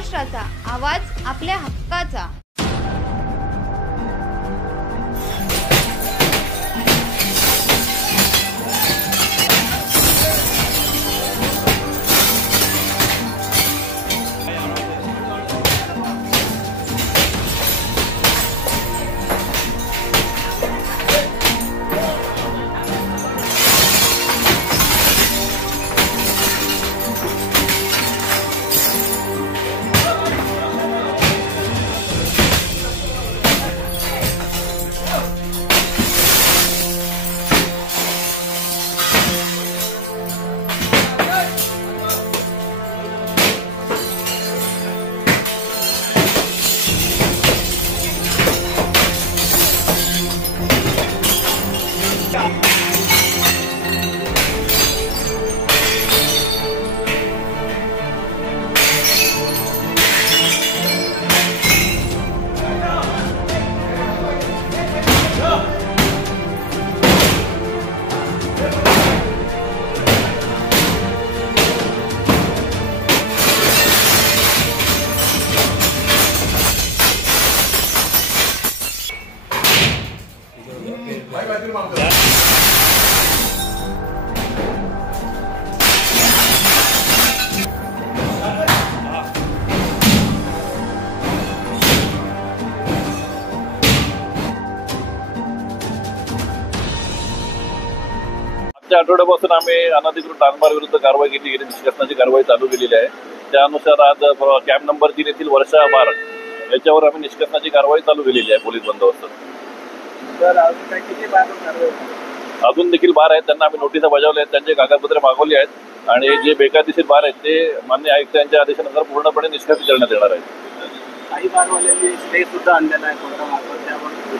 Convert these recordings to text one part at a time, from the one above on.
महाराष्ट्राचा आवाज, आपल्या हक्काचा। आठवड्यापासून आम्ही अनधिकृत ट्रान्सफर विरुद्ध कारवाई केली गेली, निष्कासनाची कारवाई चालू केलेली आहे। त्यानुसार आज कॅम्प नंबर 3 येथील वर्षा बार याच्यावर आम्ही निष्कासनाची कारवाई चालू केलेली आहे पोलीस बंदोबस्त। अजून देखील बार आहेत, त्यांना आम्ही नोटिसा बजावल्या आहेत, त्यांचे कागदपत्रे मागवली आहेत आणि जे बेकायदेशीर बार आहेत ते मान्य आयुक्त यांच्या आदेशानुसार पूर्णपणे निष्कासित करण्यात येणार आहेत। काही बारवाल्यांनी स्टे सुद्धा आणलेला आहे कोर्टामार्फत।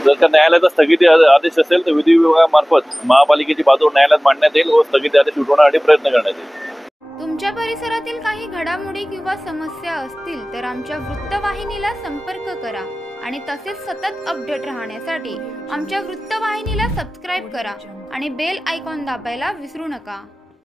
जर का न्यायालयाचा स्थगिती आदेश असेल तर विधी विभागामार्फत महापालिकेची बाजू न्यायालयात मांडण्यात येईल व स्थगिती आदेश उठवण्यासाठी प्रयत्न करण्यात येईल। तुमच्या परिसरातील काही घडामोडी किंवा समस्या असतील तर आमच्या वृत्तवाहिनीला संपर्क करा आणि तसेच सतत अपडेट राहण्यासाठी आमच्या वृत्तवाहिनीला सबस्क्राइब करा आणि बेल आयकॉन दाबायला विसरू नका।